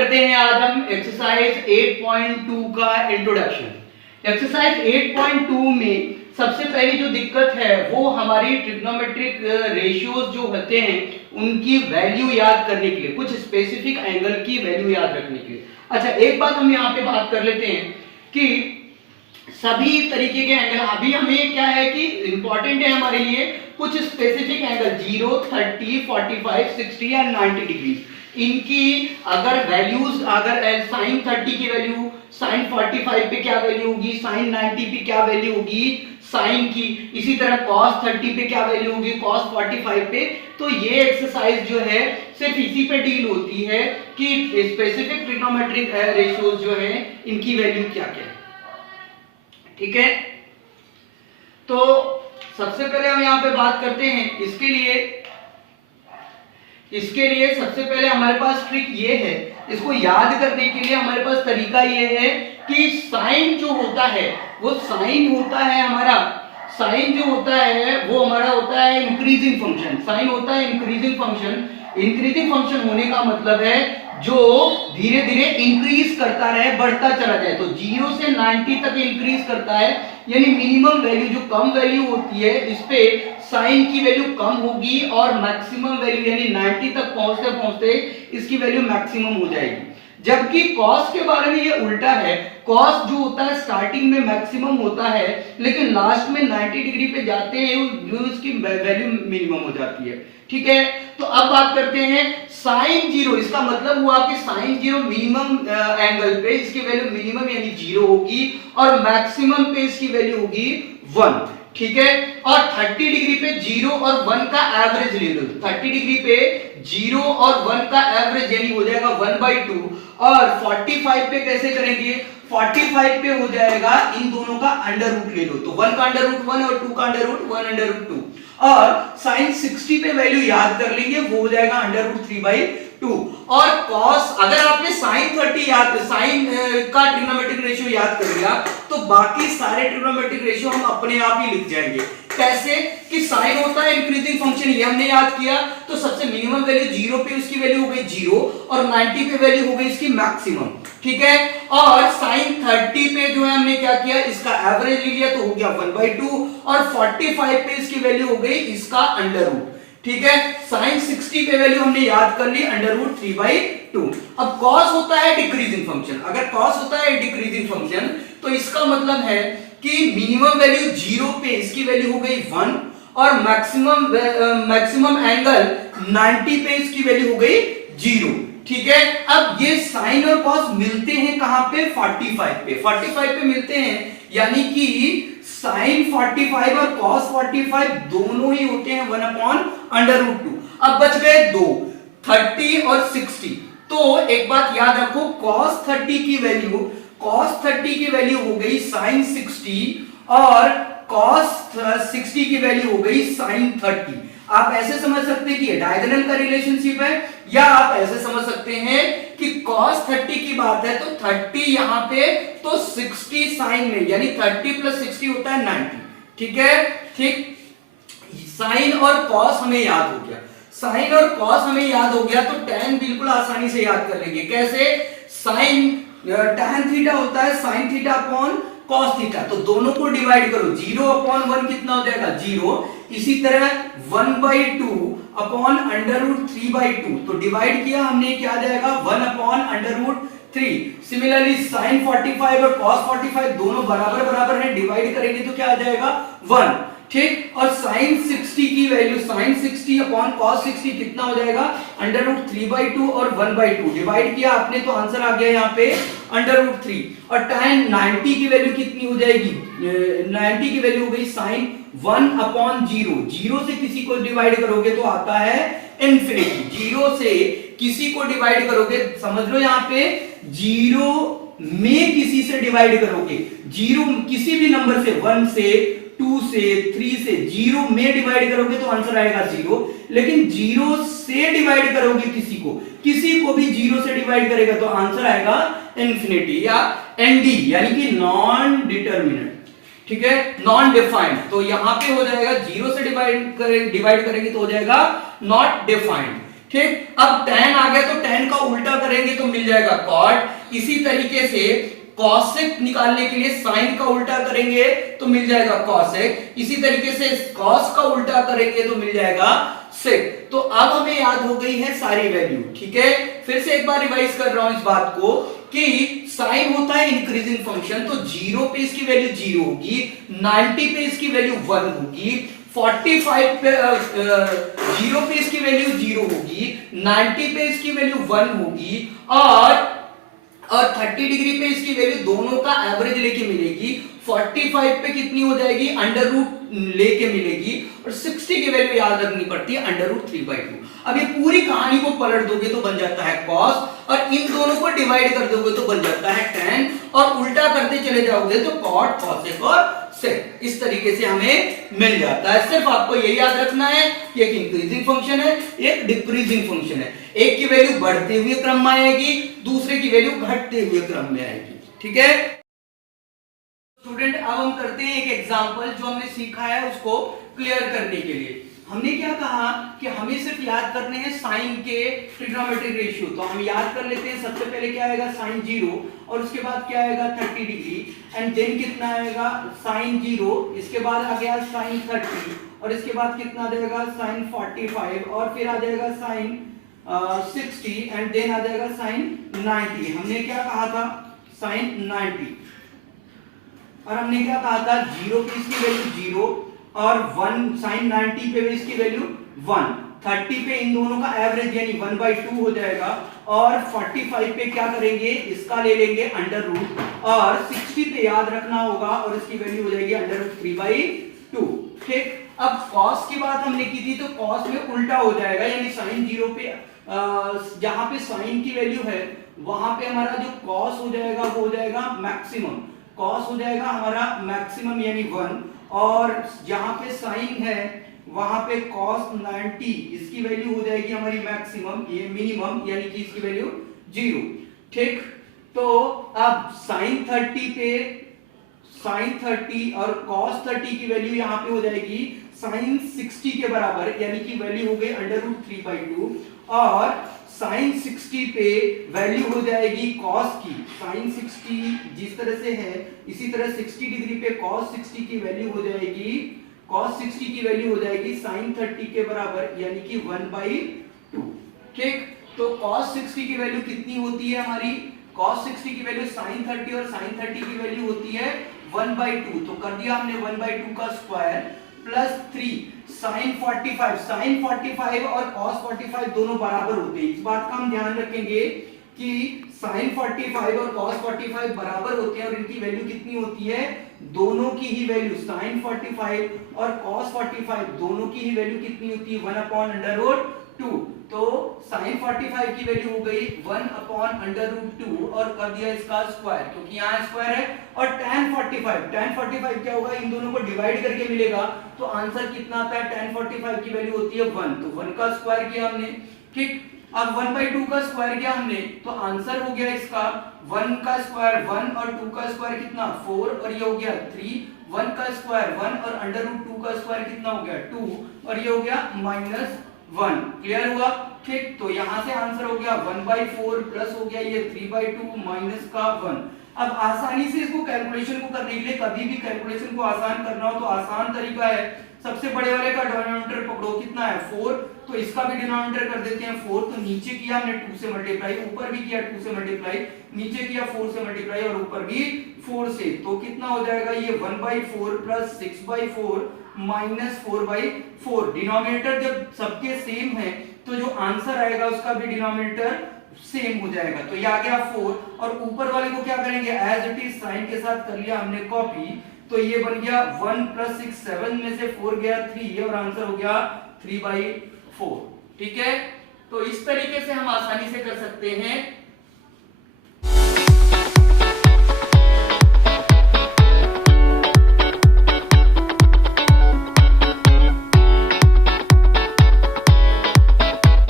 करते हैं आज हम एक्सरसाइज 8.2 का इंट्रोडक्शन। एक्सरसाइज 8.2 में सबसे पहली जो दिक्कत है वो हमारी ट्रिग्नोमेट्रिक रेशियोज जो होते हैं उनकी वैल्यू याद करने के लिए, कुछ स्पेसिफिक एंगल की वैल्यू याद रखने के लिए। अच्छा, एक बात हम यहाँ पे बात कर लेते हैं कि सभी तरीके के एंगल, अभी हमें क्या है कि इंपॉर्टेंट है हमारे लिए कुछ स्पेसिफिक एंगल 0, 30, 45, 60 या 90 डिग्री। इनकी अगर वैल्यूज, अगर साइन 30 की वैल्यू साइन 45 पे क्या वैल्यू होगी, साइन 90 पे क्या वैल्यू होगी साइन की, इसी तरह cos 30 पे क्या वैल्यू होगी cos 45 पे। तो ये एक्सरसाइज जो है सिर्फ इसी पे डील होती है कि स्पेसिफिक ट्रिग्नोमेट्रिक रेशियोज जो है इनकी वैल्यू क्या क्या है। ठीक है, तो सबसे पहले हम यहाँ पे बात करते हैं। इसके लिए सबसे पहले हमारे पास ट्रिक ये है, इसको याद करने के लिए हमारे पास तरीका ये है कि साइन जो होता है वो साइन होता है हमारा, साइन जो होता है वो हमारा होता है इंक्रीजिंग फंक्शन। साइन होता है इंक्रीजिंग फंक्शन। इंक्रीजिंग फंक्शन होने का मतलब है जो धीरे धीरे इंक्रीज करता रहे, बढ़ता चला जाए। तो 0 से 90 तक इंक्रीज करता है, यानी मिनिमम वैल्यू जो कम वैल्यू होती है इस पे साइन की वैल्यू कम होगी और मैक्सिमम वैल्यू यानी 90 तक पहुंचते पहुंचते इसकी वैल्यू मैक्सिमम हो जाएगी। जबकि कॉस के बारे में ये उल्टा है। कॉस जो होता है स्टार्टिंग में मैक्सिमम होता है लेकिन लास्ट में 90 डिग्री पे जाते हैं जो इसकी वैल्यू मिनिमम हो जाती है। ठीक है, तो अब बात करते हैं साइन 0। इसका मतलब हुआ कि साइन 0 मिनिमम एंगल पे इसकी वैल्यू मिनिमम यानी 0 होगी और मैक्सिमम पे इसकी वैल्यू होगी 1। ठीक है, और 30 डिग्री पे 0 और 1 का एवरेज ले लो। 30 डिग्री पे 0 और 1 का एवरेज यानी हो जाएगा 1/2। और 45 पे कैसे करेंगे, 45 पे हो जाएगा इन दोनों का अंडर रूट ले लो। तो 1 का अंडर रूट 1 और 2 का अंडर रूट 1 अंडर रूट 2। और साइन 60 पे वैल्यू याद कर लेंगे, वो हो जाएगा अंडर रूट 3/2। और कॉस, अगर आपने साइन 30 याद, साइन का ट्रिग्नोमेट्रिक रेशियो याद कर लिया तो बाकी सारे ट्रिग्नोमेट्रिक रेशियो हम अपने आप ही लिख जाएंगे। कैसे कि साइन होता है इंक्रीजिंग फंक्शन, ये हमने याद किया। तो सबसे मिनिमम वैल्यू 0 पे उसकी वैल्यू हो गई 0 और 90 पे वैल्यू हो गई इसकी मैक्सिमम। ठीक है, और साइन 30 पे जो है हमने क्या किया, इसका एवरेज ले लिया तो हो गया 1/2 और 45 पे इसकी वैल्यू हो गई इसका अंडर रूट। ठीक है, साइन 60 पे वैल्यू हमने याद कर ली अंडर रूट 3/2। अब कॉस होता है डिक्रीजिंग फंक्शन। अगर कॉस होता है डिक्रीजिंग फंक्शन तो इसका मतलब है कि मिनिमम वैल्यू 0 पे इसकी वैल्यू हो गई 1 और मैक्सिमम एंगल 90 पे इसकी वैल्यू हो गई 0। ठीक है, अब ये साइन और कॉस मिलते हैं कहां पे, 45 पे। 45 पे मिलते हैं यानी कि साइन 45 और कॉस 45 दोनों ही होते हैं 1/√2। अब बच गए 2, 30 और 60। तो एक बात याद रखो, cos 30 की वैल्यू हो गई sin 60 और cos 60 की वैल्यू हो गई sin 30। आप ऐसे समझ सकते हैं कि ये डायगोनल का रिलेशनशिप है, या आप ऐसे समझ सकते हैं कि cos 30 की बात है तो 30 यहां पे तो 60 sin में, यानी 30 + 60 होता है 90। ठीक है, ठीक, साइन और cos हमें याद हो गया। साइन और cos हमें याद हो गया तो tan बिल्कुल आसानी से याद कर लेंगे। कैसे, साइन tan थीटा होता है sin theta upon cos theta, तो दोनों को डिवाइड करो, 0/1 कितना हो जाएगा 0। इसी तरह 1/2 अपॉन अंडर रूट 3/2, तो डिवाइड किया हमने, क्या आ जाएगा 1 upon under root 3। Similarly sin 45 और cos 45 दोनों बराबर बराबर है, डिवाइड करेंगे तो क्या आ जाएगा 1। ठीक, और sin 60 की वैल्यू, sin 60 अपॉन cos 60 कितना हो जाएगा अंडर रूट 3/2 और 1/2, डिवाइड किया आपने तो आंसर आ गया यहाँ पे अंडर रूट 3। और tan 90 की वैल्यू कितनी हो जाएगी, 90 की वैल्यू हो गई sin 1/0। 0 से किसी को डिवाइड करोगे तो आता है इंफिनिटी। 0 से किसी को डिवाइड करोगे, समझ लो यहाँ पे 0 में किसी से डिवाइड करोगे, 0 किसी भी नंबर से, 1 से, 2 से, 3 से, 0 में डिवाइड करोगे तो आंसर आएगा 0। लेकिन 0 से डिवाइड करोगे किसी को भी 0 से डिवाइड करेगा तो आंसर आएगा इंफिनिटी या एनडी, यानी कि नॉन डिटरमिनेट। ठीक है, नॉन डिफाइंड। तो यहां पे हो जाएगा 0 से डिवाइड करेंगे तो हो जाएगा नॉट डिफाइंड। ठीक, अब tan आ गया तो tan का उल्टा करेंगे तो मिल जाएगा cot। इसी तरीके से cosec निकालने के लिए sin का उल्टा करेंगे तो मिल जाएगा cosec। इसी तरीके से cos का उल्टा करेंगे तो मिल जाएगा sec। तो अब हमें याद हो गई है सारी वैल्यू, ठीक है। फिर से एक बार रिवाइज कर रहा हूं इस बात को कि साइन होता है इंक्रीजिंग फंक्शन, तो 0 पे इसकी वैल्यू 0 होगी, 90 पे इसकी वैल्यू 1 होगी, 45 पे 0 पे इसकी वैल्यू 0 होगी, 90 पे इसकी वैल्यू 1 होगी, और 30 डिग्री पे इसकी वैल्यू दोनों का एवरेज लेके मिलेगी। 45 पे कितनी हो जाएगी, अंडर रूट लेके मिलेगी, और 60 की वैल्यू याद रखनी पड़ती है अंडर रूट 3/2। अब ये पूरी कहानी को पलट दोगे तो बन जाता है cos, और इन दोनों को डिवाइड कर दोगे तो बन जाता है tan, और उल्टा करते चले जाओगे तो cot, cosec और sec। इस तरीके से हमें मिल जाता है। सिर्फ आपको यही याद रखना है कि एक इंक्रीजिंग फंक्शन है, एक डिक्रीजिंग फंक्शन है। एक की वैल्यू बढ़ते हुए क्रम में आएगी, दूसरे की वैल्यू घटते हुए क्रम में आएगी, ठीक है स्टूडेंट। अब हम करते हैं एक एग्जांपल जो हमने सीखा है उसको क्लियर करने के लिए। हमने क्या कहा कि हमें सिर्फ याद करने हैं साइन के ट्रिग्नोमेट्रिक रेशियो, तो हम याद कर लेते हैं। सबसे पहले क्या आएगा, साइन 0, और उसके बाद क्या आएगा 30 डिग्री, एंड देन कितना आएगा साइन 0, इसके बाद आ गया साइन 30, और इसके बाद कितना आ जाएगा साइन 45, और फिर आ जाएगा साइन 60, एंड देन आ जाएगा साइन 90। हमने क्या कहा था, साइन 90, और हमने क्या कहा था 0 पे इसकी वैल्यू 0, और 1 साइन 90 पे इसकी वैल्यू 1, 30 पे इन दोनों का एवरेज यानी 1/2 हो जाएगा, और 45 पे क्या करेंगे, इसका ले लेंगे अंडर रूट, और 60 पे याद रखना होगा और इसकी वैल्यू हो जाएगी अंडर रूट 3/2। ठीक, अब cos की बात हमने की थी, तो cos में उल्टा हो जाएगा, यानी साइन 0 पे जहां पे साइन की वैल्यू है वहां पे हमारा जो cos हो जाएगा वो हो जाएगा मैक्सिमम, cos हो जाएगा हमारा मैक्सिमम यानी 1, और जहां पे साइन है वहां पे cos 90 इसकी वैल्यू हो जाएगी हमारी मैक्सिमम, ये मिनिमम यानी कि इसकी वैल्यू 0। ठीक, तो अब sin 30 पे sin 30 और cos 30 की वैल्यू यहां पे हो जाएगी sin 60 के बराबर, यानी कि वैल्यू हो गई अंडर रूट 3/2, और sin 60 पे वैल्यू हो जाएगी cos की, sin 60 जिस तरह से है इसी तरह 60 डिग्री पे cos 60 की वैल्यू हो जाएगी, cos 60 की वैल्यू हो जाएगी sin 30 के बराबर, यानी कि 1/2। ठीक, तो cos 60 की वैल्यू कितनी होती है हमारी, cos 60 की वैल्यू sin 30 और sin 30 की वैल्यू होती है 1/2, तो कर दिया हमने 1/2 का स्क्वायर प्लस 3 sin 45 और cos 45 दोनों बराबर होते हैं। इस बात का हम ध्यान रखेंगे कि sin 45 और cos 45 बराबर होते हैं, और इनकी वैल्यू कितनी होती है, दोनों की ही वैल्यू sin 45 और cos 45 दोनों की ही वैल्यू कितनी होती है 1/√2। तो sin 45 की वैल्यू हो गई 1/√2 और कर दिया इसका स्क्वायर, क्योंकि यहाँ स्क्वायर है, और tan 45 क्या होगा, इन दोनों को डिवाइड करके मिलेगा, तो आंसर कितना आता है, tan 45 की वैल्यू होती है 1, तो 1 का स्क्वायर किया हमने। ठीक, अब 1/2 का स्क्वायर किया हमने, तो आंसर हो गया इसका 1 का स्क्वायर 1, और 2 का स्क्वायर कितना 4, और ये हो गया 3, 1 का स्क्वायर 1, और अंडर√2 का स्क्वायर कितना हो गया 2, और ये हो गया -1। क्लियर हुआ। ठीक, तो यहां से आंसर हो गया 1/4 प्लस हो गया ये 3/2 माइनस का 1। अब आसानी से इसको कैलकुलेशन को करने के लिए, कभी भी कैलकुलेशन को आसान करना हो तो आसान तरीका है, सबसे बड़े वाले का डिनोमिनेटर पकड़ो, कितना है 4, तो इसका भी डिनोमिनेटर कर देते हैं 4, तो नीचे किया हमने 2 से मल्टीप्लाई, ऊपर भी किया 2 से मल्टीप्लाई, नीचे किया 4 से मल्टीप्लाई, और ऊपर भी 4 से, तो कितना हो जाएगा ये 1/4 प्लस 6/4 माइनस 4/4। डिनोमिनेटर जब सबके सेम है तो जो आंसर आएगा उसका भी डिनोमिनेटर सेम हो जाएगा, तो ये आ गया 4, और ऊपर वाले को क्या करेंगे, एज इट इज साइन के साथ कर लिया हमने कॉपी, तो ये बन गया 1 + 6 7 में से 4 गया 3, और आंसर हो गया 3/4। ठीक है, तो इस तरीके से हम आसानी से कर सकते हैं